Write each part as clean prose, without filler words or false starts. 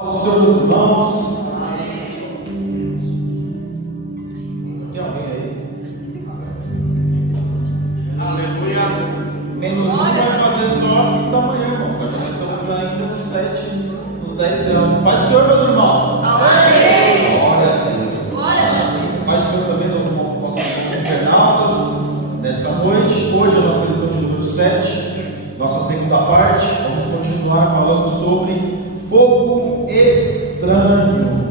Os seus irmãos. Tem alguém aí? Aleluia. Menos um vai fazer só às 5 da manhã, irmão. Porque nós estamos ainda nos 7, nos 10 graus. Paz do Senhor, meus irmãos. Amém. Glória a Deus. Paz do Senhor também, nossos internautas. Nessa noite, hoje é a nossa lição de número 7, nossa segunda parte. Vamos continuar falando sobre fogo estranho.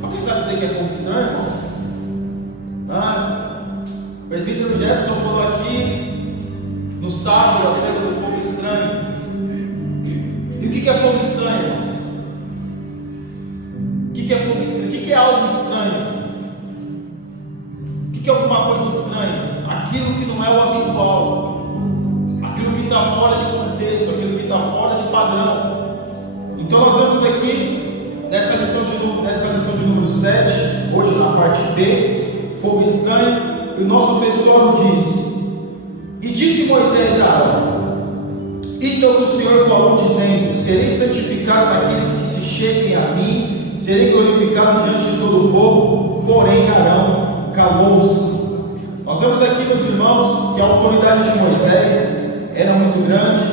Alguém sabe dizer que é fogo estranho, irmão? O presbítero Jefferson falou aqui no sábado acerca do fogo estranho. E o que é fogo estranho, irmãos? O que é fogo estranho? O que é algo estranho? O que é alguma coisa estranha? Aquilo que não é o habitual, aquilo que está fora de contexto, aquilo que está fora de padrão. Então nós vamos aqui nessa lição de número 7, hoje na parte B, fogo estranho, e o nosso texto diz: E disse Moisés a Arão: Isto é o que o Senhor falou, dizendo: Serei santificado naqueles que se cheguem a mim, serei glorificado diante de todo o povo. Porém Arão calou-se. Nós vemos aqui, meus irmãos, que a autoridade de Moisés era muito grande,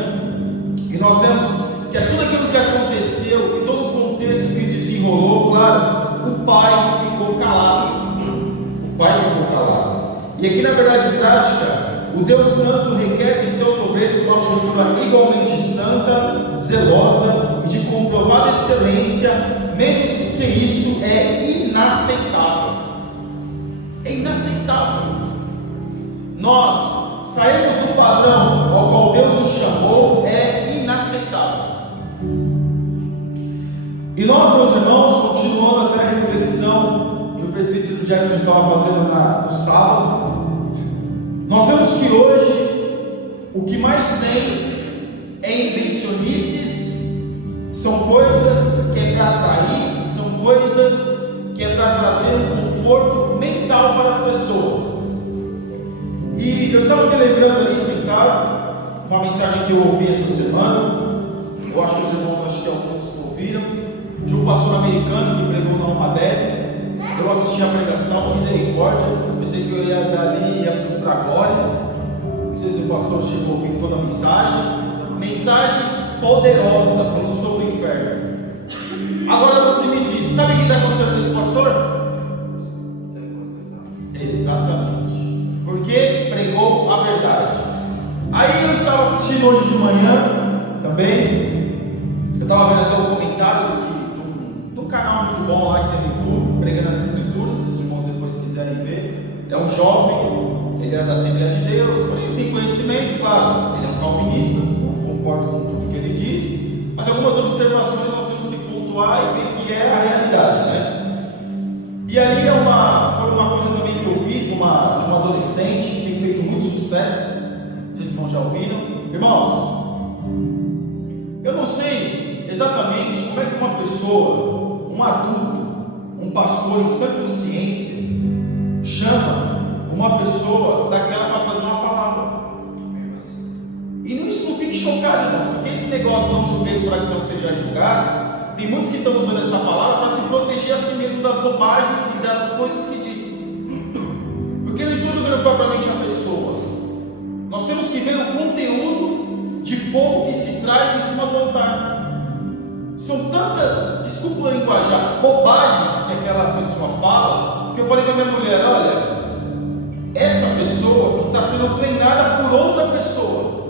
e nós vemos que tudo aquilo que aconteceu, que todo o contexto que desenrolou, claro, o pai ficou calado. O pai ficou calado. E aqui, na verdade prática, o Deus Santo requer de seus obreiros uma postura igualmente santa, zelosa e de comprovada excelência. Menos que isso é inaceitável. É inaceitável nós sairmos do padrão ao qual Deus nos chamou. É inaceitável. E nós, meus irmãos, continuando até a reflexão que o presbítero Jefferson estava fazendo no sábado, nós vemos que hoje o que mais tem é invencionices, são coisas que é para atrair, são coisas que é para trazer um conforto mental para as pessoas. E eu estava me lembrando ali sentado, uma mensagem que eu ouvi essa semana, eu acho que os irmãos, acho que alguns ouviram, de um pastor americano que pregou na Almadeb. Eu assisti a pregação, misericórdia, eu pensei que eu ia dali e ia para a glória. Não sei se o pastor chegou a ouvir toda a mensagem poderosa, falando sobre o inferno. Agora você me diz, sabe o que está acontecendo com esse pastor? Exatamente, porque pregou a verdade. Aí eu estava assistindo hoje de manhã também, eu estava vendo até um comentário de um canal muito bom lá que tem no YouTube, pregando as escrituras, se os irmãos depois quiserem ver. É um jovem, ele era da Assembleia de Deus, porém ele tem conhecimento, claro, ele é um calvinista, não concordo com tudo que ele disse, mas algumas observações nós temos que pontuar e ver que é a realidade, né? E ali foi uma coisa também que eu vi de uma adolescente que tem feito muito sucesso. Os irmãos já ouviram? Irmãos, eu não sei exatamente como é que uma pessoa, um adulto, um pastor em sã consciência, chama uma pessoa daquela para trazer uma palavra. E isso não fique chocado, irmãos, porque esse negócio não julgueis para que não sejam julgados. Tem muitos que estão usando essa palavra para se proteger a si mesmo das bobagens e das coisas que diz. Porque eu não estou julgando propriamente a pessoa. Nós temos que ver o conteúdo de fogo que se traz em cima do altar. São tantas, desculpa o linguajar, bobagens que aquela pessoa fala, que eu falei com a minha mulher: olha, essa pessoa está sendo treinada por outra pessoa,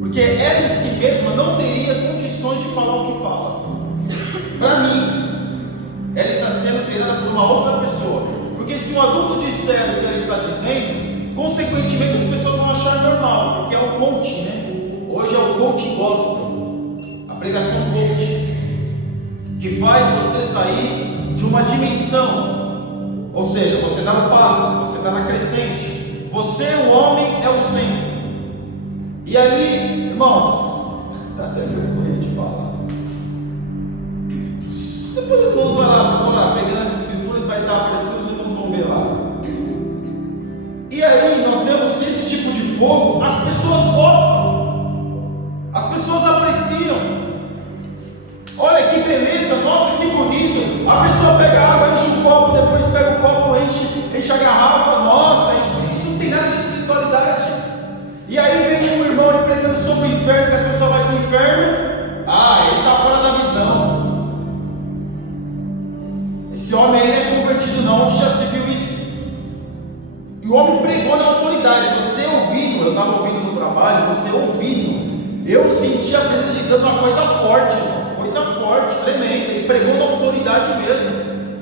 porque ela em si mesma não teria condições de falar o que fala. Para mim, ela está sendo treinada por uma outra pessoa, porque se um adulto disser o que ela está dizendo, consequentemente as pessoas vão achar normal, porque é o coaching, né? Hoje é o coaching gospel, a pregação coaching, que faz você sair de uma dimensão, ou seja, você dá no passo, você está na crescente, você, o homem, é o centro. E ali, irmãos, dá até vergonha de falar. Depois os irmãos vão lá procurar, pegando as escrituras, vai estar aparecendo, os irmãos vão ver lá. E aí nós vemos que esse tipo de fogo as pessoas gostam, as pessoas apreciam. Olha A pessoa pega a água, enche o copo, depois pega o copo, enche a garrafa. Nossa, isso não tem nada de espiritualidade. E aí vem um irmão pregando sobre o inferno, que as pessoas vão para o inferno. Ele está fora da visão. Esse homem aí não é convertido não, onde já se viu isso? E o homem pregou na autoridade. Você ouvindo, eu estava ouvindo no trabalho, você ouvindo, eu senti a presença de Deus, uma coisa forte, tremenda. Ele pregou na autoridade mesmo.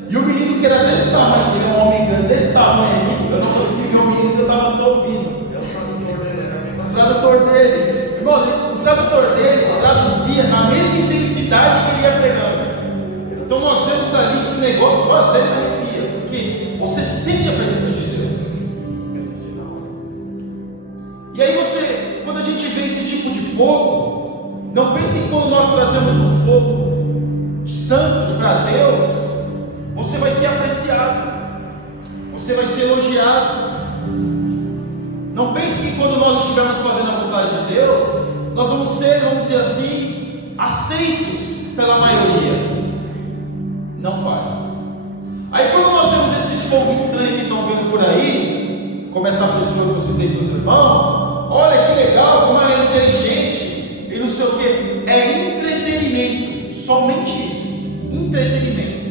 E o menino que era desse tamanho, que ele é um homem grande desse tamanho aqui, eu não consegui ver o menino que eu estava só ouvindo. O tradutor dele, irmão, o tradutor dele traduzia na mesma intensidade que ele ia pregando. Então nós vemos ali que o negócio até arrepia, porque você sente a presença de Deus. E aí quando a gente vê esse tipo de fogo, não pense que quando nós trazemos um fogo santo para Deus, você vai ser apreciado, você vai ser elogiado. Não pense que quando nós estivermos fazendo a vontade de Deus, nós vamos ser, vamos dizer assim, aceitos pela maioria. Não vai. Aí quando nós vemos esses fogos estranhos que estão vendo por aí, como essa pessoa que eu citei para os irmãos, olha que legal, como é inteligente, e não sei o que, é entretenimento, somente isso, entretenimento.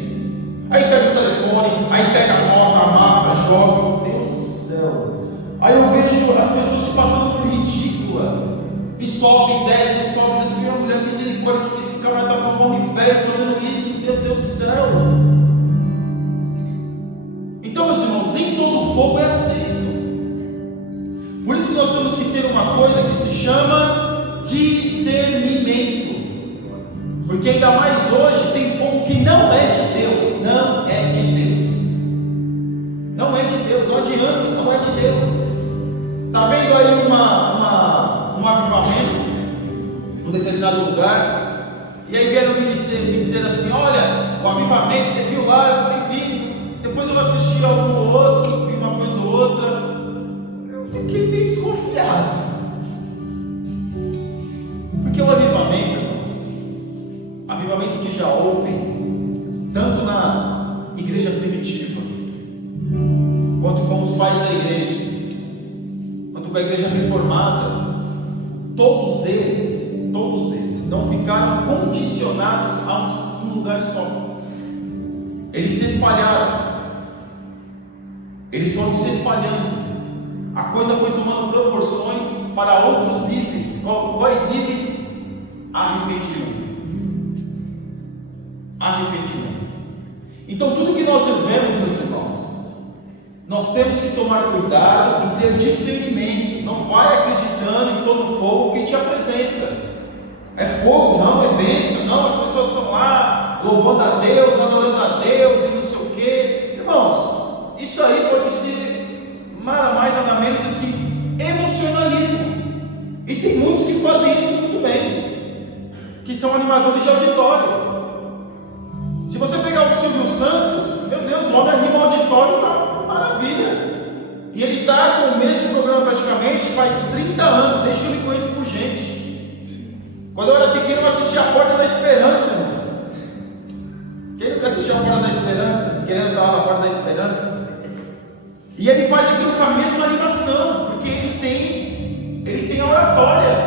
Aí pega o telefone, aí pega a nota, amassa, joga, Deus do céu. Aí eu vejo as pessoas se passando por ridícula, e sobe, desce, sobe, minha mulher, misericórdia, que esse cara está falando, homem velho fazendo isso, meu Deus do céu. Então, meus irmãos, nem todo fogo é aceito. Por isso que nós temos que ter uma coisa que se chama discernimento. Porque ainda mais hoje tem fogo que não é de Deus, não é de Deus. Não é de Deus, não adianta, não é de Deus. Está vendo aí um avivamento num determinado lugar, e aí vieram me dizer assim: olha, o avivamento, você viu lá? Eu falei: vi. Depois eu assisti algum ou outro, vi uma coisa ou outra, eu fiquei meio desconfiado. Porque o avivamento, irmãos, avivamentos que já houve, tanto na igreja primitiva, quanto com os pais da igreja, quanto com a igreja reformada, todos eles não ficaram condicionados a um lugar só. Eles se espalharam, eles foram se espalhando, a coisa foi tomando proporções para outros níveis. Quais níveis? Arrependimento. Então tudo que nós vivemos, meus irmãos, nós temos que tomar cuidado e ter discernimento. Não vai acreditando em todo fogo que te apresenta. É fogo, não, é bênção, não, as pessoas estão lá louvando a Deus, adorando a Deus e não sei o que. Irmãos, isso aí pode ser nada mais, nada menos do que emocionalismo. E tem muitos que fazem isso muito bem, que são animadores de auditório. Se você pegar o Silvio Santos, meu Deus, o homem anima o auditório, tá maravilha. E ele está com o mesmo programa praticamente faz 30 anos, desde que eu me conheço por gente. Quando eu era pequeno, eu assistia a Porta da Esperança, irmãos. Quem nunca assistiu a Porta da Esperança? Querendo estar lá na Porta da Esperança? E ele faz aquilo com a mesma animação, porque ele tem a oratória.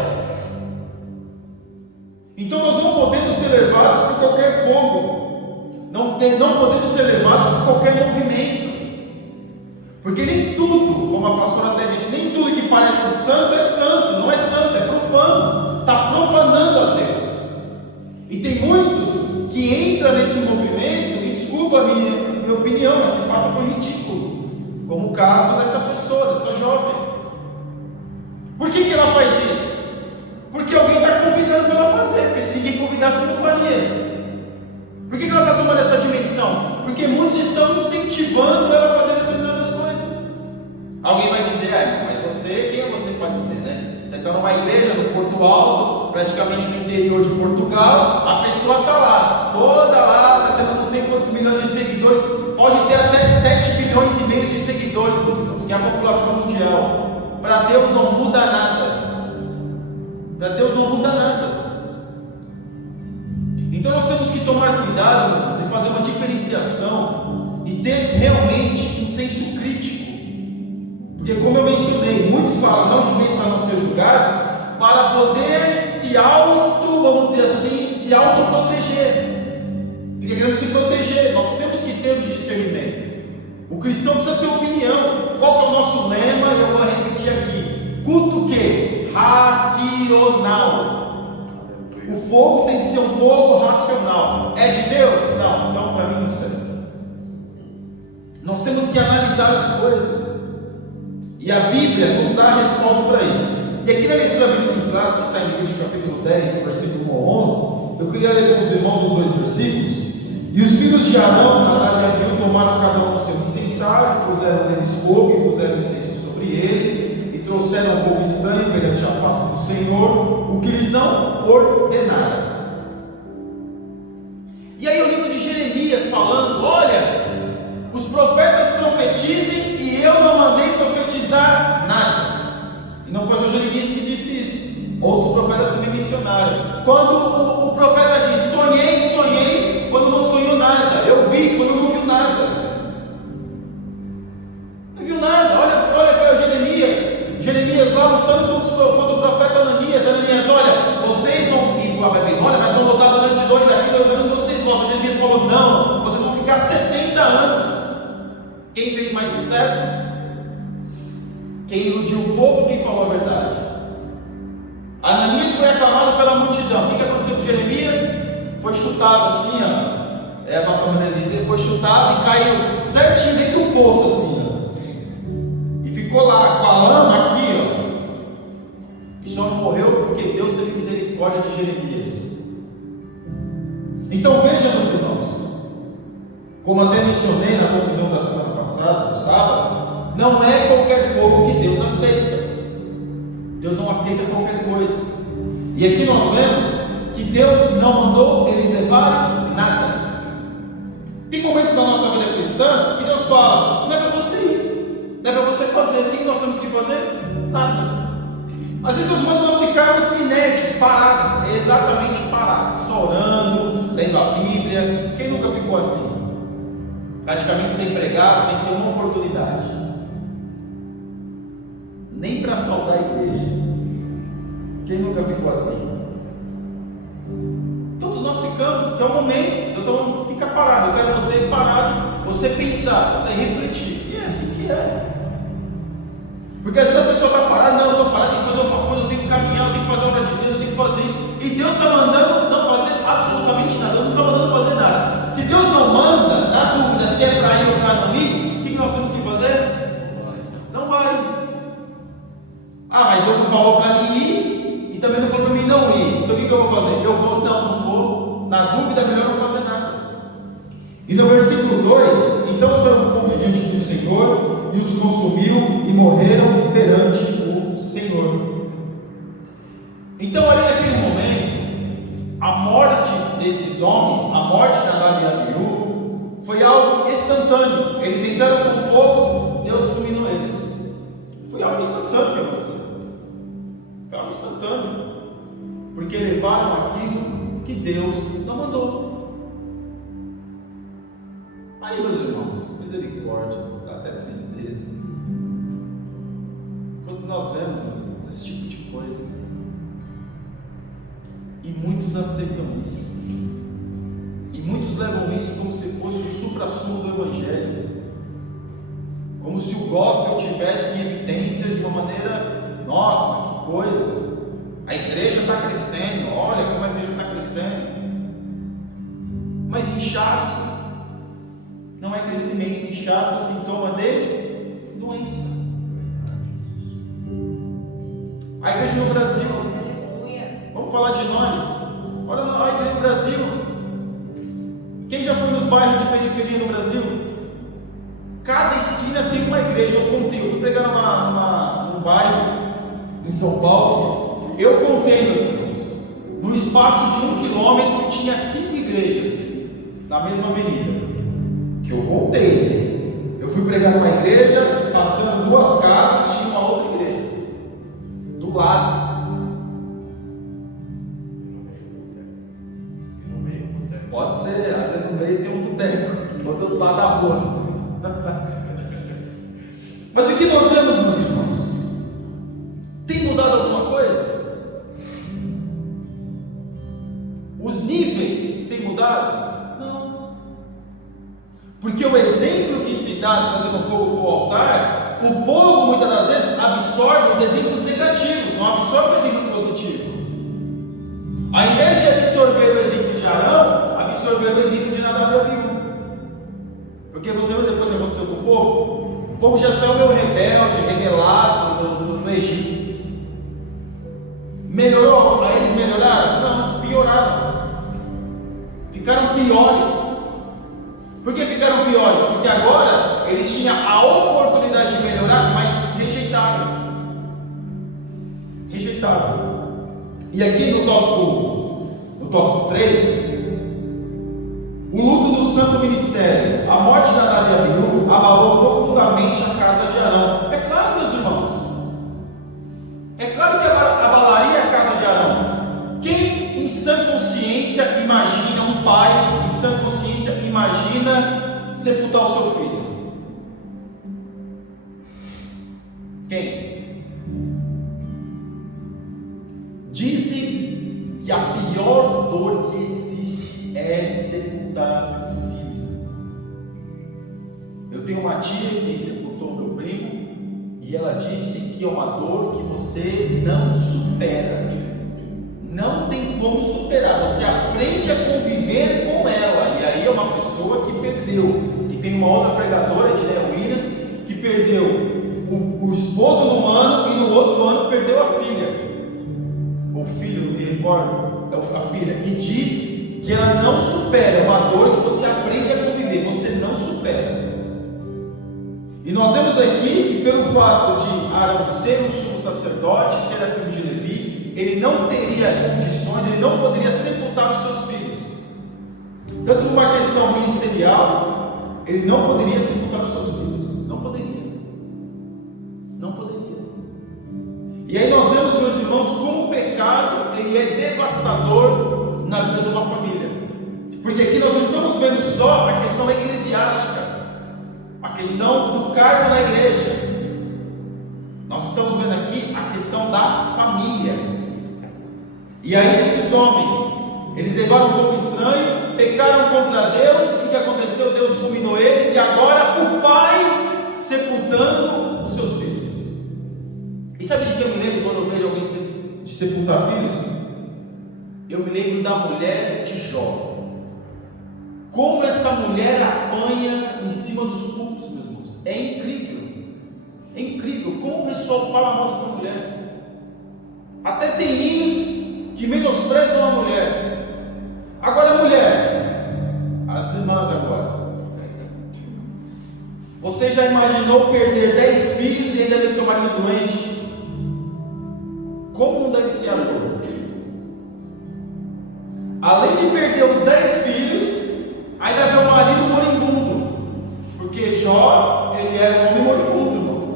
Então nós não podemos ser levados por qualquer fogo, não podemos ser levados por qualquer movimento, porque nem tudo, como a pastora até disse, nem tudo que parece santo é santo, não é santo, é profano, está profanando a Deus. E tem muitos que entram nesse movimento, e desculpa a minha opinião, mas se passa por ridículo, como o caso dessa pessoa, dessa jovem. Por que ela faz isso? Porque alguém está convidando para ela fazer, porque se ninguém convidasse, não faria. Por que ela está tomando essa dimensão? Porque muitos estão incentivando ela a fazer determinadas coisas. Alguém vai dizer: mas você, quem é você para dizer, né? Você está numa igreja no Porto Alto, praticamente no interior de Portugal, a pessoa está lá, toda lá, está tendo não sei quantos milhões de seguidores, pode ter até 7 bilhões e meio de seguidores, meus irmãos, que é a população mundial. Para Deus não muda nada. Para Deus não muda nada. Então nós temos que tomar cuidado, meus irmãos, de fazer uma diferenciação e ter realmente um senso crítico. Porque, como eu mencionei, muitos falam: não julgueis para não ser julgados, para poder vamos dizer assim, se autoproteger. Fica querendo se proteger. Nós temos que ter discernimento. O cristão precisa ter opinião. Qual que é o nosso lema? Eu vou repetir aqui: culto o quê? Racional. O fogo tem que ser um fogo racional. É de Deus? Não, então para mim não serve. Nós temos que analisar as coisas, e a Bíblia nos dá a resposta para isso. E aqui na leitura bíblica em classe, que está em Levítico capítulo 10, versículo 1 ao 11, eu queria ler com os irmãos os 2 versículos. E os filhos de Arão, Nadab e Abiú, tomaram cada um o seu incensário, puseram neles fogo e puseram incenso sobre ele, e trouxeram fogo estranho perante a face do Senhor, o que lhes não ordenaram. E aí o livro de Jeremias falando: olha, os profetas profetizem e eu não mandei profetizar nada. E não foi só Jeremias que disse isso, outros profetas também mencionaram. Quando o profeta diz: sonhei, quando não sonhou nada, eu vi, quando não viu nada. Não viu nada. Olha para Jeremias lá lutando contra o profeta Ananias. Olha, vocês vão ir para a Babilônia, mas vão voltar durante 2 anos, vocês voltam. Jeremias falou: não, vocês vão ficar 70 anos. Quem fez mais sucesso? Quem iludiu o povo, quem falou a verdade. Ananias foi aclamado pela multidão. O que aconteceu com Jeremias? Foi chutado assim, ó. É a nossa maneira de dizer, foi chutado e caiu certinho dentro do poço assim, ó. E ficou lá com a lama aqui, ó. E só não morreu porque Deus teve misericórdia de Jeremias. Então veja, meus irmãos, como até mencionei na conclusão da semana passada, do sábado, não é qualquer fogo que Deus aceita. Deus não aceita qualquer coisa. E aqui nós vemos que Deus não mandou eles levarem nada. Tem momentos na nossa vida cristã que Deus fala: não é para você ir, não é para você fazer. O que nós temos que fazer? Nada. Às vezes Deus manda nós ficarmos inertes, parados, exatamente parados, só orando, lendo a Bíblia. Quem nunca ficou assim? Praticamente sem pregar, sem ter uma oportunidade. Nem para saudar a igreja. Quem nunca ficou assim? Todos nós ficamos, que é o momento. Então fica parado. Eu quero você parado, você pensar, você refletir. E é assim que é. Porque às vezes a pessoa está parada: não, eu estou parado, tenho que fazer alguma coisa, eu tenho que caminhar, eu tenho que fazer a obra de Deus, eu tenho que fazer isso. E Deus está mandando não fazer absolutamente nada. Deus não está mandando fazer nada. Se Deus não manda, na dúvida se é para ir ou para não ir, o que nós temos que fazer? Não vai. Ah, mas Deus não falou para mim ir e também não falou para mim não ir. Então o que eu vou fazer? Eu vou? Não vou. Na dúvida é melhor não fazer nada. E no versículo 2: então saiu o fogo diante do Senhor e os consumiu e morreram perante o Senhor. Então ali naquele momento, a morte desses homens, a morte de Nadab e Abiú, foi algo instantâneo. Eles entraram com fogo, Deus fulminou eles. Foi algo instantâneo que aconteceu. Foi algo instantâneo. Porque levaram aquilo que Deus não mandou. Aí, meus irmãos, misericórdia, dá até tristeza. Quando nós vemos, meus irmãos, esse tipo de coisa, e muitos aceitam isso, e muitos levam isso como se fosse o suprassumo do Evangelho, como se o gospel tivesse em evidência de uma maneira: nossa, que coisa, a igreja está crescendo, olha como a igreja está crescendo. Mas inchaço não é crescimento, inchaço é sintoma de doença. A igreja no Brasil, vamos falar de nós. Olha a igreja no Brasil. Quem já foi nos bairros de periferia no Brasil? Cada esquina tem uma igreja. Eu contei, eu fui pregar num bairro em São Paulo. Eu contei, meus irmãos, no espaço de 1 quilômetro tinha 5 igrejas na mesma avenida. Que eu contei, né? Eu fui pregar numa igreja, passando 2 casas, tinha uma outra igreja do lado. Pode ser, às vezes no meio tem um outro lado da rua. Mas o que nós vemos, meus irmãos? Tem mudado alguma coisa? Os níveis têm mudado? Não. Porque o exemplo que se dá trazendo fogo para o altar, o povo muitas das vezes absorve os exemplos negativos, não absorve o exemplo positivo. Ao invés de absorver o exemplo de Arão, absorver o exemplo de Nadab e Abiú. Porque você viu depois o que aconteceu com o povo? O povo já saiu meio rebelde, rebelado no Egito. Melhorou? Aí eles melhoraram? Não, pioraram. Ficaram piores. Por que ficaram piores? Porque agora eles tinham a oportunidade de melhorar, mas rejeitaram. E aqui no tópico 3, o luto do santo ministério, a morte de Nadab e Abiú abalou profundamente a casa de Arão. É claro, meus irmãos, é claro que abalaria a casa de Arão. Quem em sã consciência imagina, um pai em sã consciência imagina sepultar o seu filho? Quem? Dizem que a pior dor que existe é sepultar um filho. Eu tenho uma tia que sepultou meu primo e ela disse que é uma dor que você não supera. Não tem como superar. Você aprende a conviver com ela. E aí é uma pessoa que perdeu. E tem uma outra pregadora, Edneia Williams, que perdeu o esposo num ano e no outro ano perdeu a filha. O filho, não me recordo, a filha, e diz que ela não supera, é uma dor que você aprende a conviver, você não supera. E nós vemos aqui que pelo fato de Arão ser um sumo sacerdote, ser a tribo de Levi, ele não teria condições, ele não poderia sepultar os seus filhos. Tanto numa questão ministerial, ele não poderia sepultar os seus filhos, não poderia. E aí nós vemos, meus irmãos, como o pecado ele é devastador na vida de uma família. Porque aqui nós não estamos vendo só a questão eclesiástica, a questão do cargo na igreja. Nós estamos vendo aqui a questão da família. E aí esses homens, eles levaram um pouco estranho, pecaram contra Deus, e o que aconteceu? Deus fulminou eles, e agora o pai sepultando os seus filhos. E sabe de que eu me lembro quando eu vejo alguém de sepultar filhos? Eu me lembro da mulher de Jó. Como essa mulher apanha em cima dos púlpitos, meus irmãos. É incrível. É incrível como o pessoal fala mal dessa mulher. Até tem hinos que menosprezam a mulher. Agora, mulher, as irmãs agora. Você já imaginou perder 10 filhos e ainda ver seu marido doente? Como não deve ser a dor? Além de perder os 10 filhos, ainda vê o marido moribundo. Porque Jó, ele era um homem moribundo, irmãos.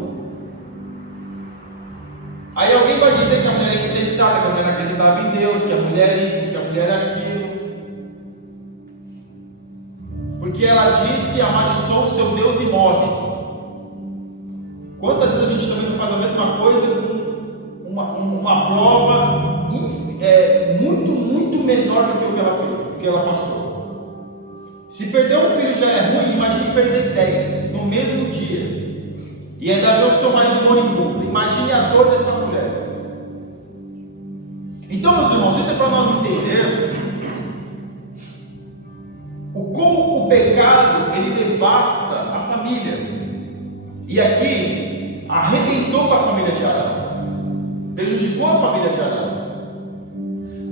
Aí alguém vai dizer que a mulher é insensata, que a mulher não acreditava em Deus, que a mulher é isso, que a mulher é aquilo. Porque ela disse: amaldiçoa o seu Deus e morre. Quantas vezes a gente também não faz a mesma coisa com uma prova muito menor do que o que ela fez, do que ela passou? Se perder um filho já é ruim, imagine perder 10 no mesmo dia e ainda ver o seu marido moribundo. Imagine a dor dessa mulher. Então, meus irmãos, isso é para nós entendermos como o pecado ele devasta a família. E aqui arrebentou com a família de Arão, prejudicou a família de Arão.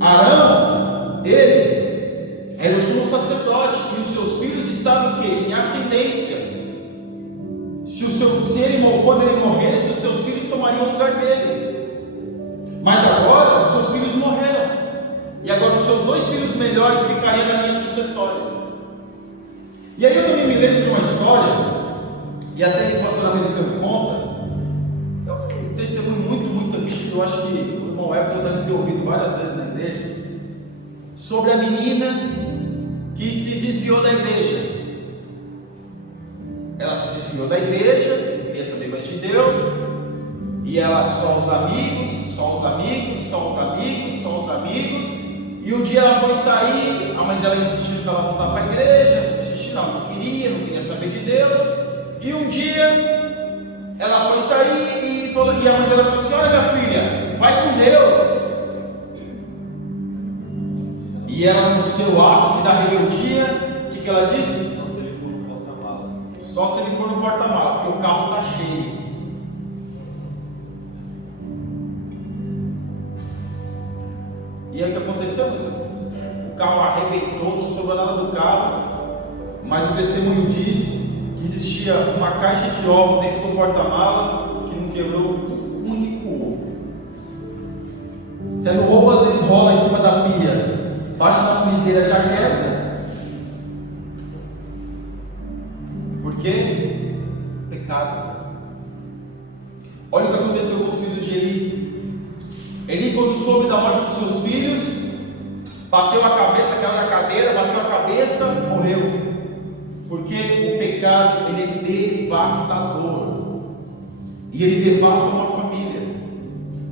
Arão, ele era o sumo sacerdote e os seus filhos estavam o quê? Em ascendência. Quando ele morresse, os seus filhos tomariam o lugar dele. Mas agora os seus filhos morreram, e agora os seus 2 filhos melhores que ficariam na linha sucessória. E aí eu também me lembro de uma história, e até esse pastor americano conta, é um testemunho muito antigo. Eu acho que o irmão Everton deve ter ouvido várias vezes na igreja, sobre a menina que se desviou da igreja. desviou da igreja, não queria saber mais de Deus, e ela só os amigos, só os amigos, só os amigos, só os amigos. E um dia ela foi sair, a mãe dela insistiu para ela voltar para a igreja, não queria saber de Deus. E um dia ela foi sair e a mãe dela falou assim: olha, minha filha, vai com Deus. E ela, no seu ápice da rebeldia, o que ela disse? Só se ele for no porta-mala. Só se ele for no porta-mala, porque o carro está cheio. E aí o que aconteceu, meus irmãos? O carro arrebentou, não sobrou nada do carro. Mas o testemunho diz que existia uma caixa de ovos dentro do porta-mala que não quebrou um único ovo. Se o ovo às vezes rola em cima da pia, baixa na frigideira, já quebra. Por quê? Pecado. Olha o que aconteceu com os filhos de Eli. Eli, quando soube da morte dos seus filhos, bateu a cabeça, caiu na cadeira, bateu a cabeça, morreu. Porque o pecado, ele é devastador, e ele devasta uma família,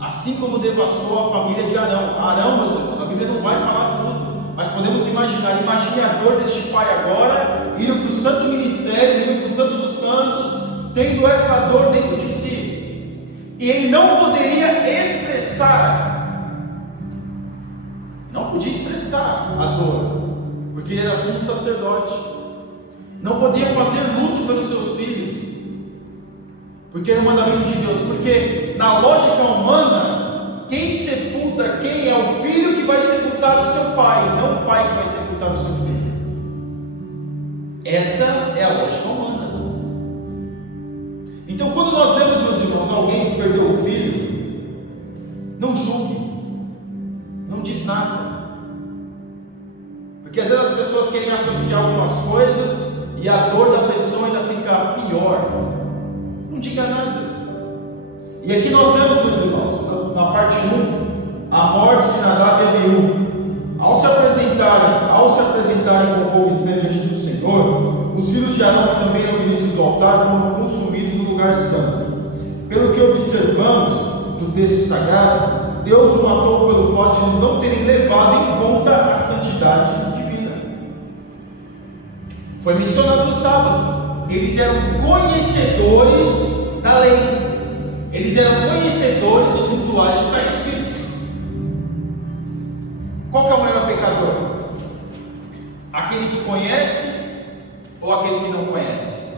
assim como devastou a família de Arão. Arão, meus irmãos, a Bíblia não vai falar tudo, mas podemos imaginar. Imagine a dor deste pai agora, indo para o santo ministério, indo para o santo dos santos, tendo essa dor dentro de si, e ele não poderia expressar, não podia expressar a dor, porque ele era sumo sacerdote. Não podia fazer luto pelos seus filhos, porque era um mandamento de Deus. Porque na lógica humana, quem sepulta quem é o filho que vai sepultar o seu pai, não o pai que vai sepultar o seu filho. Essa é a lógica humana. Então, quando nós vemos, meus irmãos, alguém que perdeu o filho, não julgue, não diz nada, porque às vezes as pessoas querem associar algumas coisas e a dor da pessoa ainda fica pior. Não diga nada. E aqui nós vemos, meus irmãos, na parte 1, a morte de Nadab e Abiú. Ao se apresentarem com fogo estranho diante do Senhor, os filhos de Arão, que também eram ministros do altar, foram consumidos no lugar santo. Pelo que observamos do texto sagrado, Deus o matou pelo fato de eles não terem levado em conta a santidade divina. Foi mencionado no sábado, eles eram conhecedores da lei, eles eram conhecedores dos rituais de sacrifício. Qual que é o maior pecador? Aquele que conhece ou aquele que não conhece?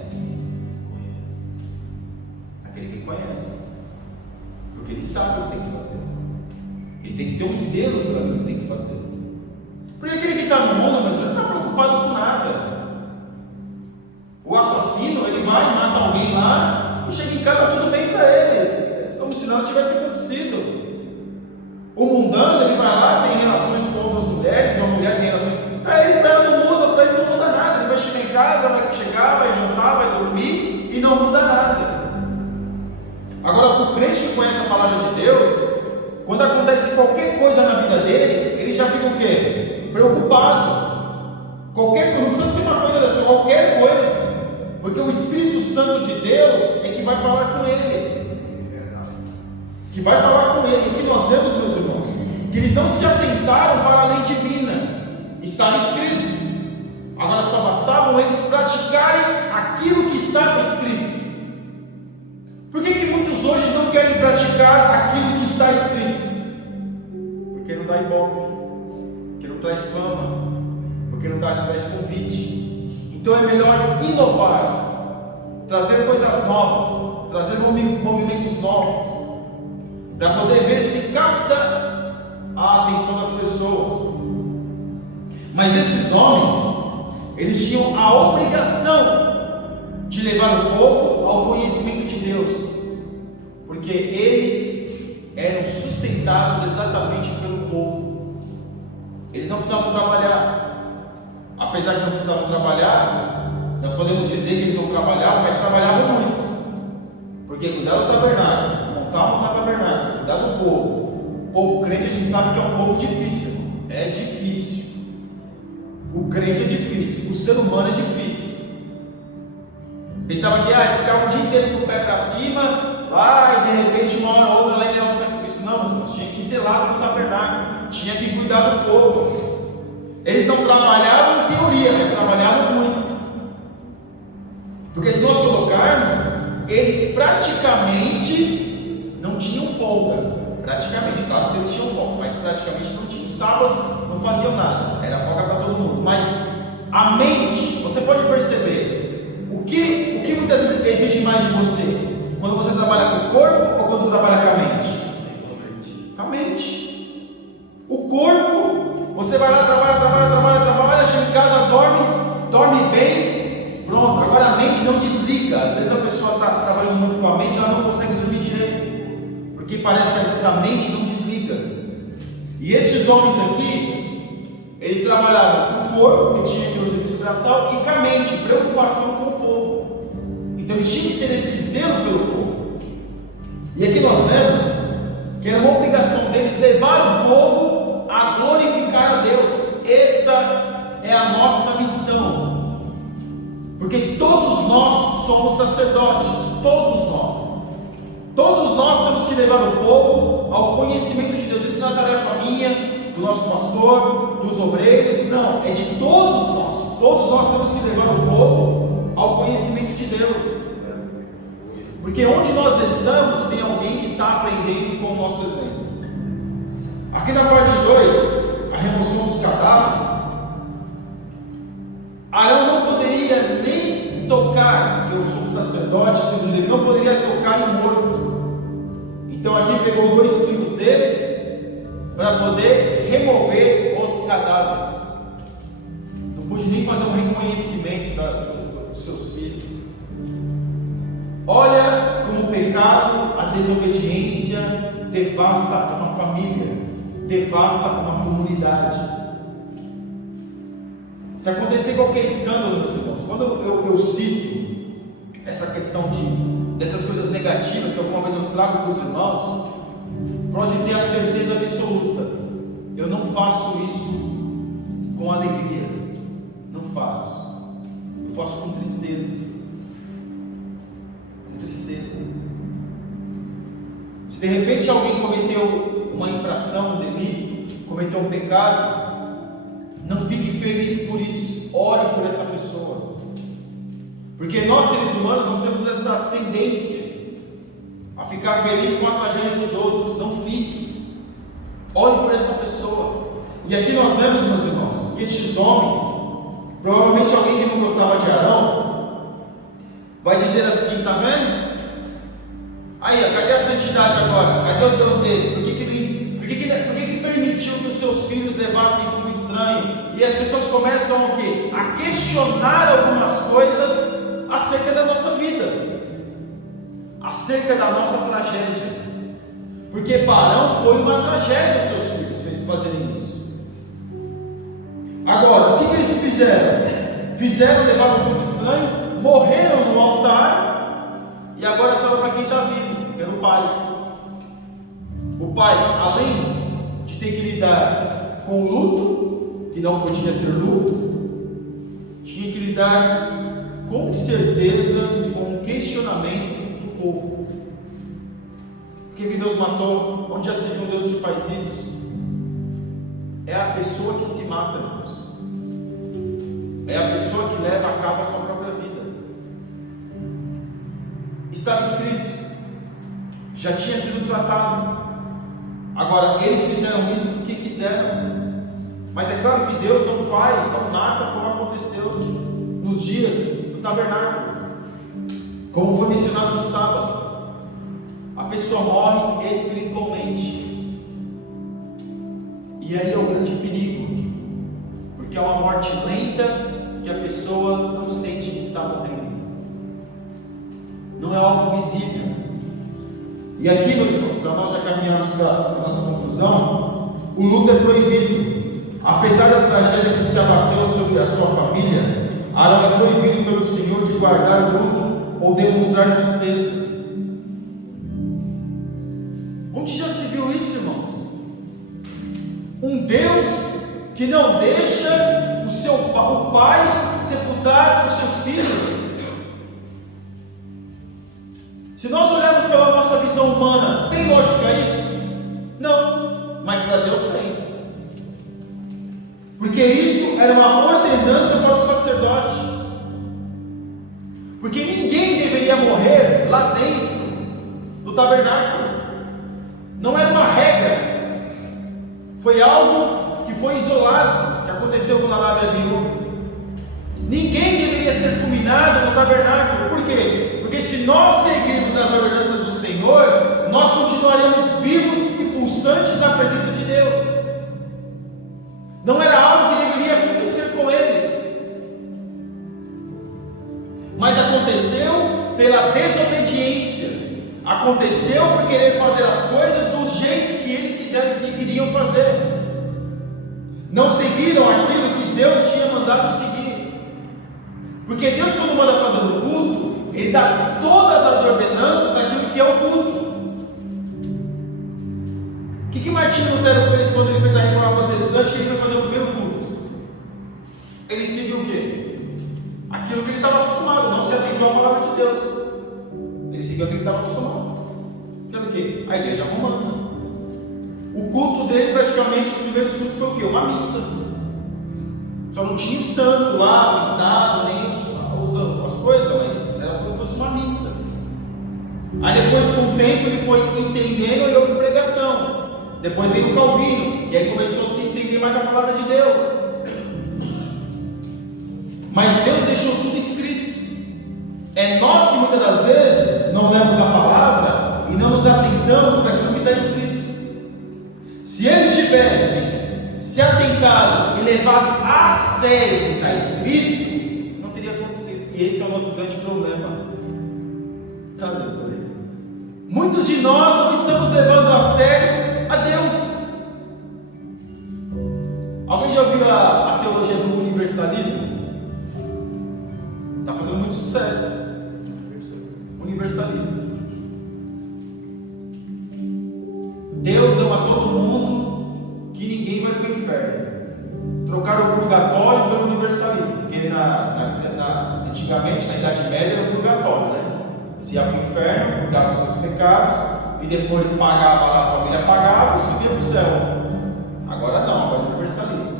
Aquele que conhece, porque ele sabe o que tem que fazer, ele tem que ter um zelo por aquilo que tem que fazer. Porque aquele que está no mundo, mas não está preocupado com nada. O assassino, ele vai, mata alguém lá e chega em casa, tudo bem para ele, como se nada tivesse acontecido. O mundano, ele vai lá, tem relações com outras mulheres, uma mulher tem relações, para ele não muda nada. Ele vai chegar em casa, vai jantar, vai dormir e não muda nada. Agora, para o crente que conhece a palavra de Deus, quando acontece qualquer coisa na vida dele, ele já fica o quê? Preocupado. Qualquer coisa, não precisa ser uma coisa dessa, qualquer coisa. Porque o Espírito Santo de Deus é que vai falar com ele. Que vai falar com ele. E que nós vemos, meus irmãos, que eles não se atentaram para a lei divina. Estava escrito. Agora só bastavam eles praticarem aquilo que estava escrito. Por que muitos hoje não querem praticar aquilo que está escrito? Porque não dá ibope, porque não traz fama, porque não traz convite. Então é melhor inovar, trazer coisas novas, trazer movimentos novos, para poder ver se capta a atenção das pessoas. Mas esses homens, eles tinham a obrigação de levar o povo ao conhecimento de Deus, porque eles eram sustentados exatamente pelo povo. Eles não precisavam trabalhar. Apesar de não precisavam trabalhar, nós podemos dizer que eles não trabalhavam, mas trabalhavam muito, porque cuidar do tabernáculo, desmontavam o tabernáculo, cuidar do povo. O povo crente, a gente sabe que é um povo difícil, é difícil. O crente é difícil, o ser humano é difícil. Pensava que eles ficavam o dia inteiro com o pé para cima, e de repente uma hora ou outra lá levar um sacrifício. Não, meus irmãos, tinha que ser lá no tabernáculo, tinha que cuidar do povo. Eles não trabalhavam em teoria, mas trabalhavam muito. Porque se nós colocarmos, eles praticamente não tinham folga. Praticamente, claro que eles tinham folga, mas praticamente não tinham. Sábado não faziam nada, era folga para todo mundo. Mas a mente, você pode perceber, o que muitas vezes exige mais de você? Quando você trabalha com o corpo ou quando trabalha com a mente? Com a mente. O corpo, você vai lá, trabalha, chega em casa, dorme bem, pronto. Agora a mente não desliga. Às vezes a pessoa está trabalhando muito com a mente, ela não consegue dormir direito, porque parece que às vezes a mente não desliga. E estes homens aqui, eles trabalhavam com o corpo, que tinha aquele serviço braçal, e com a mente, preocupação com o povo. Então eles tinham que ter esse zelo pelo povo. E aqui nós vemos que era uma obrigação deles levar o povo a glorificar a Deus. Essa é a nossa missão. Porque todos nós somos sacerdotes, todos nós. Todos nós temos que levar o povo ao conhecimento de Deus. Isso não é tarefa minha, do nosso pastor, dos obreiros, não, é de todos nós. Todos nós temos que levar o povo ao conhecimento de Deus. Porque onde nós estamos, tem alguém que está aprendendo com o nosso exemplo. Aqui na parte 2, a remoção dos cadáveres, Arão não poderia nem tocar, porque eu sou um sacerdote, ele não poderia tocar em morto. Então aqui pegou 2 filhos deles para poder remover os cadáveres. Não pôde nem fazer um reconhecimento dos seus filhos. Olha como o pecado, a desobediência devasta uma família, devasta uma comunidade. Se acontecer qualquer escândalo, meus irmãos, quando eu cito essa questão dessas coisas negativas que alguma vez eu trago para os irmãos, pode ter a certeza absoluta, eu não faço isso com alegria, não faço, eu faço com tristeza, Se de repente alguém cometeu uma infração, um delito, cometeu um pecado, não fique feliz por isso, ore por essa pessoa, porque nós seres humanos, nós temos essa tendência a ficar feliz com a tragédia dos outros. Não fique, ore por essa pessoa. E aqui nós vemos, meus irmãos, que estes homens, provavelmente alguém que não gostava de Arão, vai dizer assim: está vendo? Aí, cadê a santidade agora? Cadê o Deus dele? Por que permitiu que os seus filhos levassem para o estranho? E as pessoas começam o quê? A questionar algumas coisas acerca da nossa vida, acerca da nossa tragédia. Porque para Arão foi uma tragédia os seus filhos fazerem isso. Agora, o que eles fizeram? Levaram o filho estranho, morreram no altar, e agora sobra para quem está vivo, que era o pai. O pai, além de ter que lidar com o luto, que não podia ter luto, tinha que lidar com certeza com o questionamento do povo. Por que Deus matou? Onde já se viu Deus que faz isso? É a pessoa que se mata, Deus. É a pessoa que leva a cabo a sua própria vida. Estava escrito, já tinha sido tratado. Agora, eles fizeram isso porque quiseram. Mas é claro que Deus não faz, não mata como aconteceu nos dias do tabernáculo, como foi mencionado no sábado. A pessoa morre espiritualmente. E aí é o grande perigo, porque é uma morte lenta que a pessoa não sente que está morrendo. Não é algo visível. E aqui, meus irmãos, para nós já caminharmos para a nossa conclusão, o luto é proibido. Apesar da tragédia que se abateu sobre a sua família, Arão é proibido pelo Senhor de guardar o luto ou demonstrar tristeza. Onde já se viu isso, irmãos? Um Deus que não deixa o pai sepultar os seus filhos. Se nós olharmos pela nossa visão humana, tem lógica isso? Não, mas para Deus tem. Porque isso era uma ordenança para o sacerdote. Porque ninguém deveria morrer lá dentro do tabernáculo. Não era uma regra. Foi algo que foi isolado, que aconteceu com Nadab e Abiú. Ninguém deveria ser fulminado no tabernáculo. Por quê? Porque se nós seguirmos as ordenanças do Senhor, nós continuaremos vivos e pulsantes na presença de Deus. Não era algo que deveria acontecer com eles, mas aconteceu pela desobediência. Aconteceu por querer fazer as coisas do jeito que eles quiseram, que queriam fazer. Não seguiram aquilo que Deus tinha mandado seguir. Porque Deus, quando manda fazer o culto, Ele dá todas as ordenanças daquilo que é o culto. O que Martinho Lutero fez quando ele fez a Reforma Protestante, que ele foi fazer o primeiro culto? Ele seguiu o quê? Aquilo que ele estava acostumado, não se atentou à palavra de Deus. Ele seguiu aquilo que ele estava acostumado. Que era o quê? A igreja romana. O culto dele, praticamente, os primeiros cultos foi o quê? Uma missa. Só não tinha o santo lá, pintado, nem as coisas, mas era como se fosse uma missa. Aí depois, com o tempo, ele foi entendendo e houve pregação. Depois veio o Calvino, e aí começou a se estender mais a palavra de Deus. Mas Deus deixou tudo escrito. É nós que muitas das vezes não lemos a palavra e não nos atentamos para aquilo que está escrito. Se eles tivessem se atentado e levado a sério o que está escrito, não teria acontecido. E esse é o nosso grande problema. Muitos de nós não estamos levando a sério a Deus. Alguém já ouviu a teologia do universalismo? Está fazendo muito sucesso. Universalismo. Deus ama todo mundo, que ninguém vai para o inferno. Trocaram o purgatório pelo universalismo, porque antigamente, na Idade Média, era o purgatório, né? Você ia para o inferno, purgava os seus pecados, e depois pagava lá, a família pagava e subia para o céu. Agora não, agora é universalismo.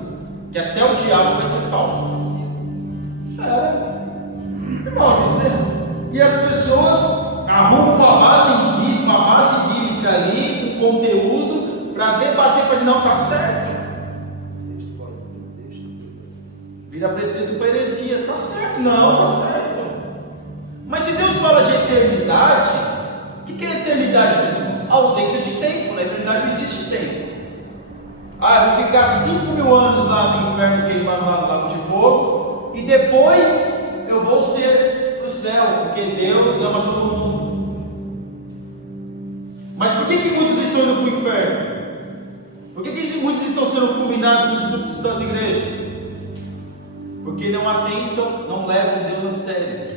Que até o diabo vai ser salvo. Irmãos, isso é. E as pessoas arrumam uma base bíblica ali, com conteúdo, para debater, para dizer, não, está certo. Vira pretexto para heresia, está certo, não, está certo. Mas se Deus fala de eternidade, o que é eternidade, meus irmãos? Ausência de tempo, na eternidade não existe tempo. Eu vou ficar 5.000 anos lá no inferno queimando lá no lago de fogo, e depois eu vou ser para o céu, porque Deus ama todo mundo. Mas por que muitos estão indo para o inferno? Por que muitos estão sendo fulminados nos cultos das igrejas? Porque não atentam, não levam Deus a sério.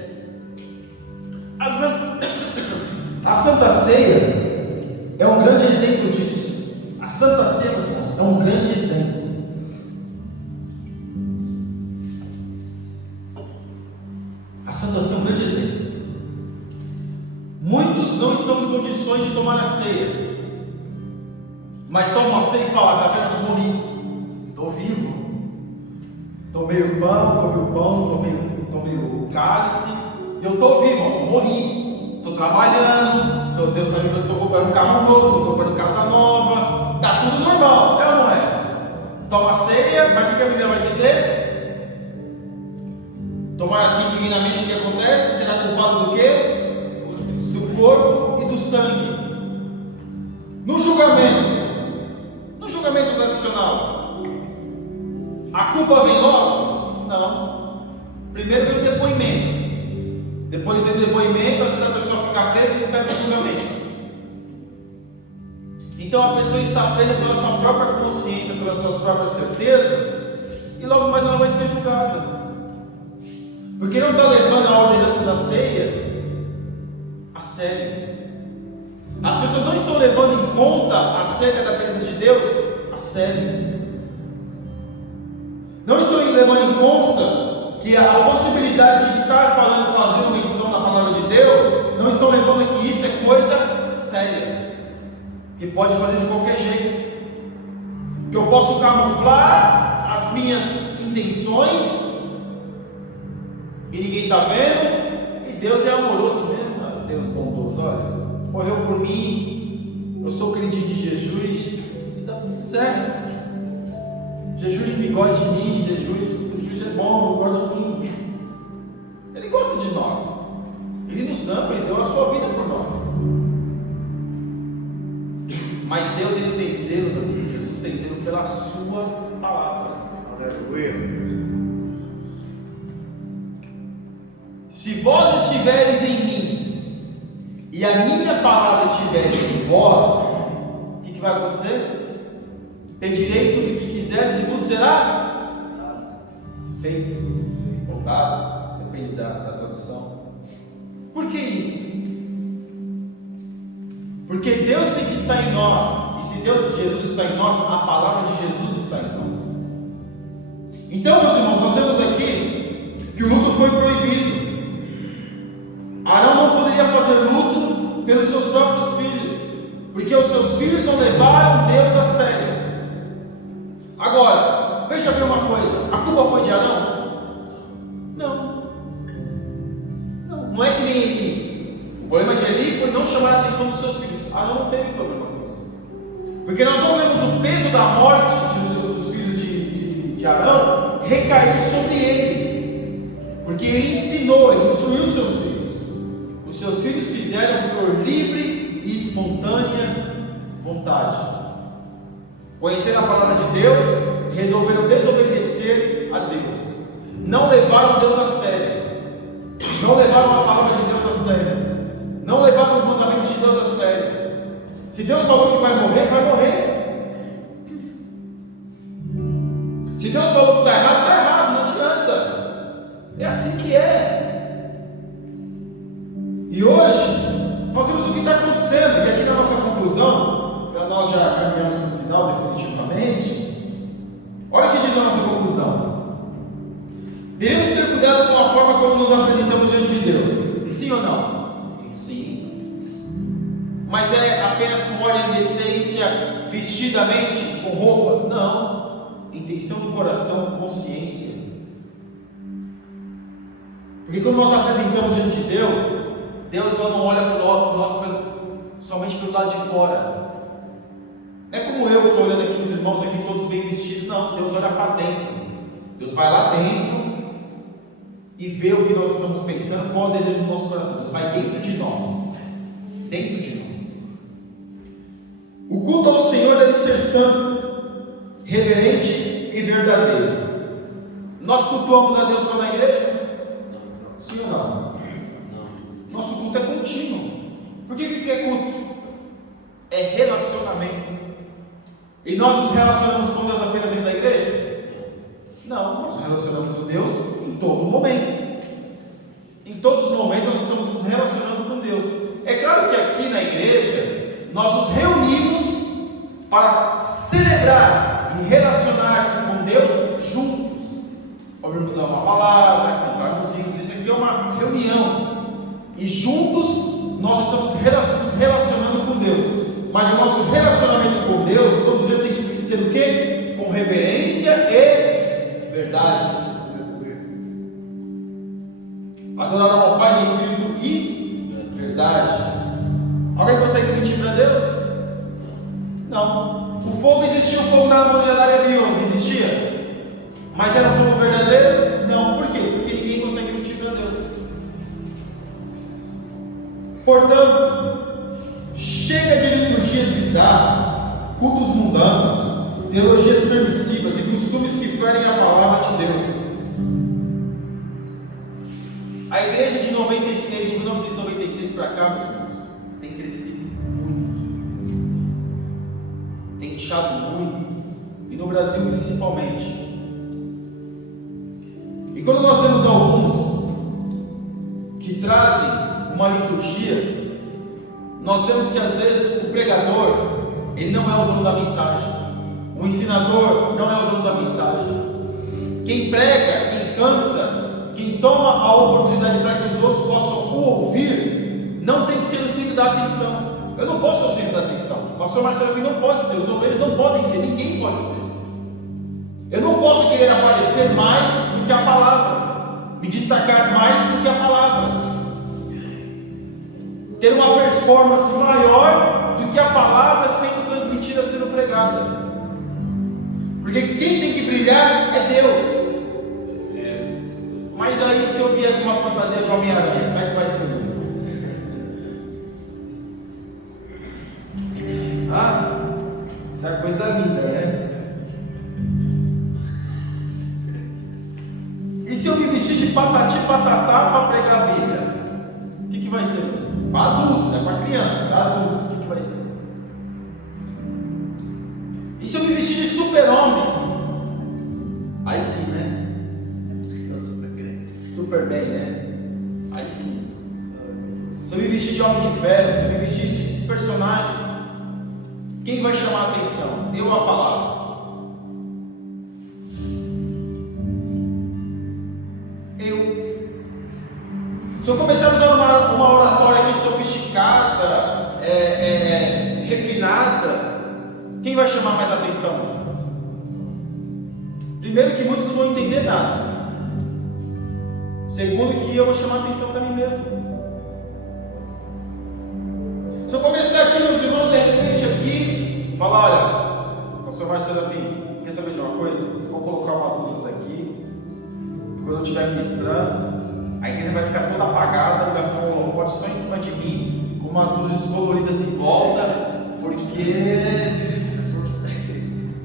A Santa Ceia é um grande exemplo disso. A Santa Ceia, meus irmãos, é um grande exemplo. A Santa Ceia é um grande exemplo. Muitos não estão em condições de tomar a ceia, mas tomam a ceia e falam: está vendo, eu não morri, estou vivo. Tomei o pão, tomei o cálice, e eu estou vivo, eu morri, estou trabalhando, Deus está vendo, estou comprando um carro novo, estou comprando casa nova, está tudo normal, é ou não é? Toma a ceia, mas o que a Bíblia vai dizer? Tomar assim divinamente, o que acontece? Será culpado do quê? Do corpo e do sangue. No julgamento tradicional, a culpa vem logo? Não. Primeiro vem o depoimento. Depois vem o depoimento, às vezes a pessoa fica presa e espera o julgamento. Então a pessoa está presa pela sua própria consciência, pelas suas próprias certezas, e logo mais ela vai ser julgada. Porque não está levando a ordenança da ceia a sério. As pessoas não estão levando em conta acerca da presença de Deus a sério. Não estão levando em conta que a possibilidade de estar falando, fazendo menção na palavra de Deus, não estão levando que isso que pode fazer de qualquer jeito, que eu posso camuflar as minhas intenções e ninguém está vendo, e Deus é amoroso mesmo, Deus bondoso, olha, morreu por mim, eu sou crente de Jesus, e está tudo certo. Jesus me gosta de mim, Jesus é bom, gosta de mim. Ele gosta de nós, Ele nos ama, Ele deu a sua vida por nós. Mas Deus, Ele tem zelo, meus filhos, Jesus tem zelo pela sua palavra. Aleluia. Se vós estiveres em mim e a minha palavra estiver em vós, o que vai acontecer? Pedirei tudo o que quiseres e vos será feito ou dado, depende da tradução. Por que isso? Porque Deus tem que estar em nós, e se Jesus está em nós, a palavra de Jesus está em nós. Então, meus irmãos, nós vemos aqui que o luto foi proibido. Arão não poderia fazer luto pelos seus próprios filhos, porque os seus filhos não levaram Deus a sério. Agora, veja bem uma coisa, a culpa foi de Arão? Não, não é que nem Eli. O problema de Eli foi não chamar a atenção dos seus filhos. Arão não teve problema com isso, porque nós não vemos o peso da morte dos filhos de Arão recair sobre ele, porque ele ensinou, ele instruiu os seus filhos. Os seus filhos fizeram por livre e espontânea vontade. Conheceram a palavra de Deus, resolveram desobedecer a Deus. Não levaram Deus a sério. Não levaram a palavra de Deus a sério. Não levaram os mandamentos de Deus a sério. Se Deus falou que vai morrer, vai morrer. Se Deus falou que está errado, não adianta. É assim que é. E hoje, nós vemos o que está acontecendo, e aqui na nossa conclusão, para nós já caminhamos para o final definitivamente, olha o que diz a nossa conclusão. Devemos ter cuidado com a forma como nos apresentamos diante de Deus, sim ou não? Sim. Mas é apenas com ordem de decência, vestidamente, com roupas? Não. Intenção do coração, consciência. Porque quando nós apresentamos diante de Deus, Deus não olha para nós somente pelo lado de fora. Não é como eu que estou olhando aqui, os irmãos aqui todos bem vestidos. Não, Deus olha para dentro. Deus vai lá dentro e vê o que nós estamos pensando, qual é o desejo do nosso coração. Deus vai dentro de nós. Dentro de nós. O culto ao Senhor deve ser santo, reverente e verdadeiro. Nós cultuamos a Deus só na igreja? Sim ou não? Nosso culto é contínuo. Por que é culto? É relacionamento. E nós nos relacionamos com Deus apenas dentro da igreja? Não, nós nos relacionamos com Deus em todo momento. Em todos os momentos nós estamos nos relacionando com Deus. É claro que aqui na igreja nós nos reunimos para celebrar e relacionar-se com Deus juntos. Ouvirmos uma palavra, cantarmos hinos, isso aqui é uma reunião. E juntos nós estamos nos relacionando com Deus. Mas o nosso relacionamento com Deus, todo dia tem que ser o quê? Com reverência e verdade. Adorar ao Pai em espírito e verdade. Alguém consegue mentir para Deus? Não. O fogo existia, o fogo na mão de Adão e Eva, existia? Mas era um fogo verdadeiro? Não. Por quê? Porque ninguém consegue mentir para Deus. Portanto, chega de liturgias bizarras, cultos mundanos, teologias permissivas e costumes que ferem a palavra de Deus. A igreja de 96, de 1996 para cá, meus irmãos, tem crescido muito, tem inchado muito, e no Brasil principalmente. E quando nós temos alguns que trazem uma liturgia, nós vemos que às vezes o pregador, ele não é o dono da mensagem, o ensinador não é o dono da mensagem. Quem prega, quem canta, quem toma a oportunidade para que os outros possam o ouvir, não tem que ser o centro da atenção. Eu não posso ser o centro da atenção. O pastor Marcelo aqui não pode ser, os obreiros não podem ser, ninguém pode ser. Eu não posso querer aparecer mais do que a palavra, me destacar mais do que a palavra, ter uma performance maior do que a palavra sendo transmitida, sendo pregada. Porque quem tem que brilhar é Deus. Mas aí, se eu vier com uma fantasia de Homem-Aranha, como é que vai ser? Isso é coisa linda, né? E se eu me vestir de patati patatá para pregar a Bíblia? O que vai ser? Para adulto, não é para criança, para adulto. O que vai ser? E se eu me vestir de super-homem? Aí sim, né? Superman, né? Aí sim. Se eu me vestir de Homem de Ferro, se eu me vestir desses personagens, quem vai chamar a atenção? Eu ou a palavra? Eu. Se eu começar a usar uma oratória aqui sofisticada, refinada, quem vai chamar mais atenção? Primeiro que muitos não vão entender nada. Segundo que eu vou chamar atenção para mim mesmo. Se eu começar aqui, meus irmãos, de repente aqui, falar, olha, pastor Marcelo, enfim, quer saber de uma coisa? Vou colocar umas luzes aqui, quando eu estiver ministrando, a igreja vai ficar toda apagada, vai ficar um holofote só em cima de mim, com umas luzes coloridas em volta, porque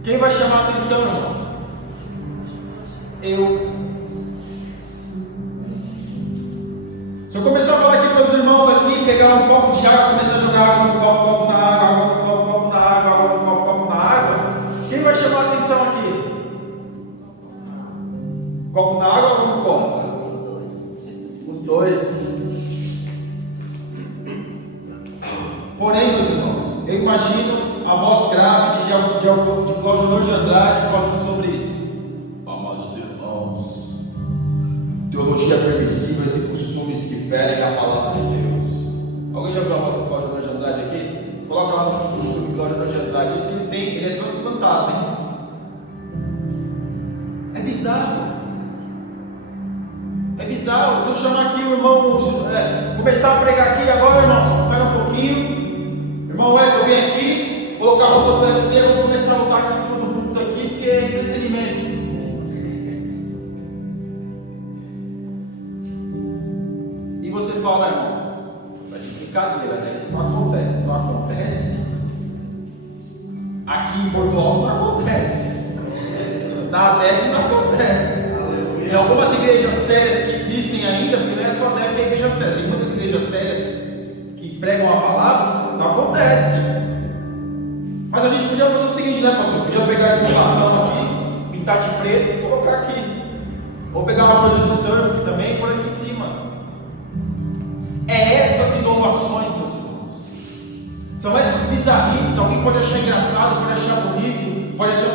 quem vai chamar a atenção, irmãos? Eu. Se eu começar a falar aqui para os irmãos aqui, pegar um copo de água, começar a jogar água no copo na água, água no copo na água, água no copo na água, quem vai chamar a atenção aqui? Copo na água ou água no copo? Os dois. Porém, meus irmãos, eu imagino a voz grave de Cláudio Honor de Andrade falando sobre isso. Amados irmãos, teologia permissiva e costumes que ferem a palavra de Deus. Alguém já viu a voz do Cláudio Honor de Andrade aqui? Coloca lá no YouTube Cláudio Honor de Andrade. Isso que ele tem, ele é transplantado, hein? É bizarro. É bizarro. Se eu chamar aqui o irmão, começar a pregar aqui agora, irmãos, espera um pouquinho. Irmão, eu venho aqui, colocar a roupa do UFC, eu vou começar a lutar aqui em cima do púlpito aqui, porque é entretenimento. E você fala, irmão, tá de brincadeira, né? Isso não acontece. Não acontece. Aqui em Porto Alto não acontece. Na ADEF não acontece. Em algumas igrejas sérias que existem ainda, porque não é só a ADEF que é igreja séria, tem muitas igrejas sérias que pregam a palavra, não acontece. Mas a gente podia fazer o seguinte, né, pastor? Podia pegar aqui um latão aqui, pintar de preto e colocar aqui. Ou pegar uma loja de surf também e pôr aqui em cima. É essas inovações, meus irmãos. São essas bizarrices. Alguém pode achar engraçado, pode achar bonito, pode achar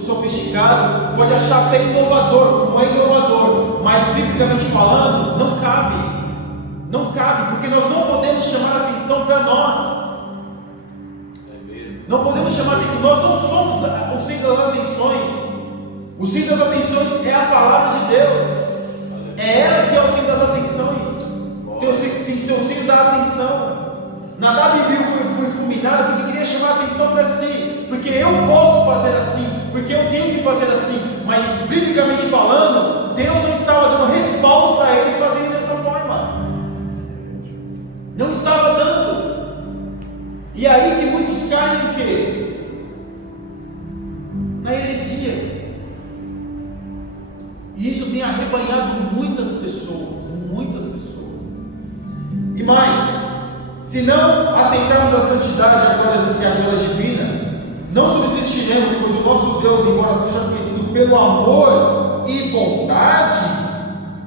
sofisticado, pode achar até inovador, como é inovador, mas biblicamente falando, não cabe. Não cabe, porque nós não podemos chamar a atenção para nós. Não podemos chamar a atenção, nós não somos o centro das atenções. O centro das atenções é a palavra de Deus. É ela que é o centro das atenções. Tem que ser o centro da atenção. Nadab e Abiú foi fulminado porque queria chamar a atenção para si. Porque eu posso fazer assim, porque eu tenho que fazer assim. Mas biblicamente falando, Deus não estava dando respaldo para eles fazerem dessa forma. Não estava dando. E aí que muitos caem em quê? Na heresia. E isso tem arrebanhado muitas pessoas. Muitas pessoas. E mais, se não atentarmos à santidade e à glória divina, não subsistiremos, pois o nosso Deus, embora seja conhecido pelo amor e bondade,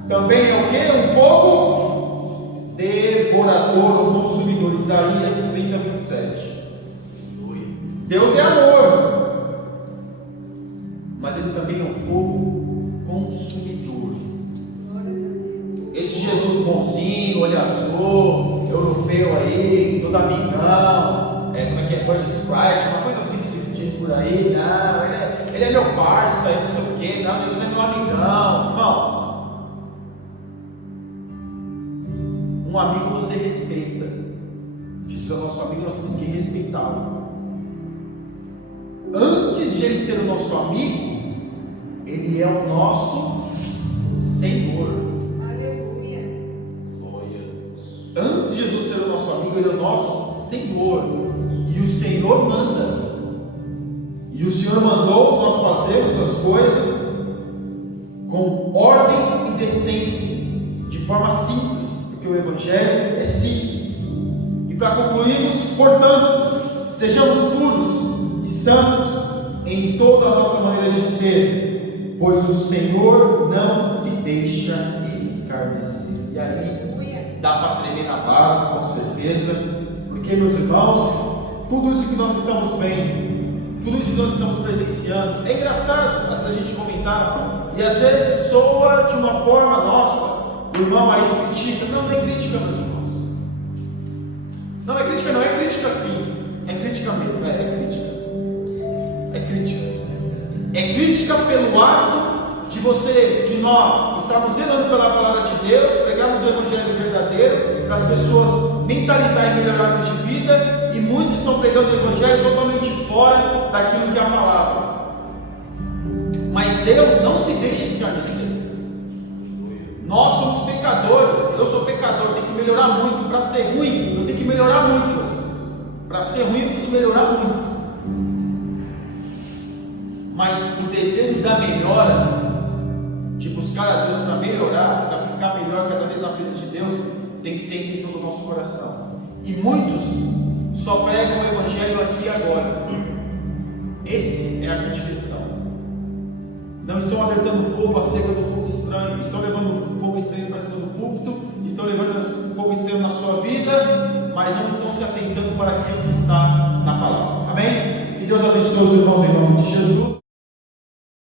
também é o quê? Um fogo devorador ou consumidor. Isaías 30, 27. Deus é amor, mas Ele também é um fogo consumidor. Esse Jesus bonzinho, olho azul, europeu aí, todo amigão, como é que é, Burgess Sprite, uma coisa assim que se diz por aí, não, ele é meu parça, não sei o que, não, Jesus é meu amigão. Irmãos, um amigo você respeita. Jesus é nosso amigo, nós temos que respeitá-lo. Antes de ele ser o nosso amigo, ele é o nosso Senhor. Aleluia. Glória a Deus. Antes de Jesus ser o nosso amigo, ele é o nosso Senhor. E o Senhor manda. E o Senhor mandou nós fazermos as coisas com ordem e decência, de forma simples, porque o Evangelho é simples. E para concluirmos, portanto, sejamos puros e santos em toda a nossa maneira de ser, pois o Senhor não se deixa escarnecer. E aí dá para tremer na base, com certeza, porque, meus irmãos, tudo isso que nós estamos vendo, tudo isso que nós estamos presenciando, é engraçado às vezes a gente comentar, e às vezes soa de uma forma nossa. O irmão aí critica, não é crítica, meus irmãos. Não é crítica, não é crítica sim, é crítica mesmo, é crítica. É crítica. É crítica pelo ato de nós estarmos zelando pela palavra de Deus, pregarmos o Evangelho verdadeiro, para as pessoas mentalizarem e melhorarmos de vida, e muitos estão pregando o Evangelho totalmente fora daquilo que é a palavra. Mas Deus não se deixa escarnecer. Nós somos pecadores, eu sou pecador, tenho que melhorar muito. Para ser ruim, eu tenho que melhorar muito, meus irmãos. Para ser ruim, eu preciso melhorar muito. Mas o desejo da melhora, de buscar a Deus para melhorar, para ficar melhor cada vez na presença de Deus, tem que ser a intenção do nosso coração. E muitos só pregam o Evangelho aqui e agora. Essa é a grande questão. Não estão alertando o povo acerca do fogo estranho, estão levando o fogo estranho para cima do púlpito, estão levando o fogo estranho na sua vida, mas não estão se atentando para aquilo que está na palavra. Amém? Que Deus abençoe os irmãos em nome de Jesus.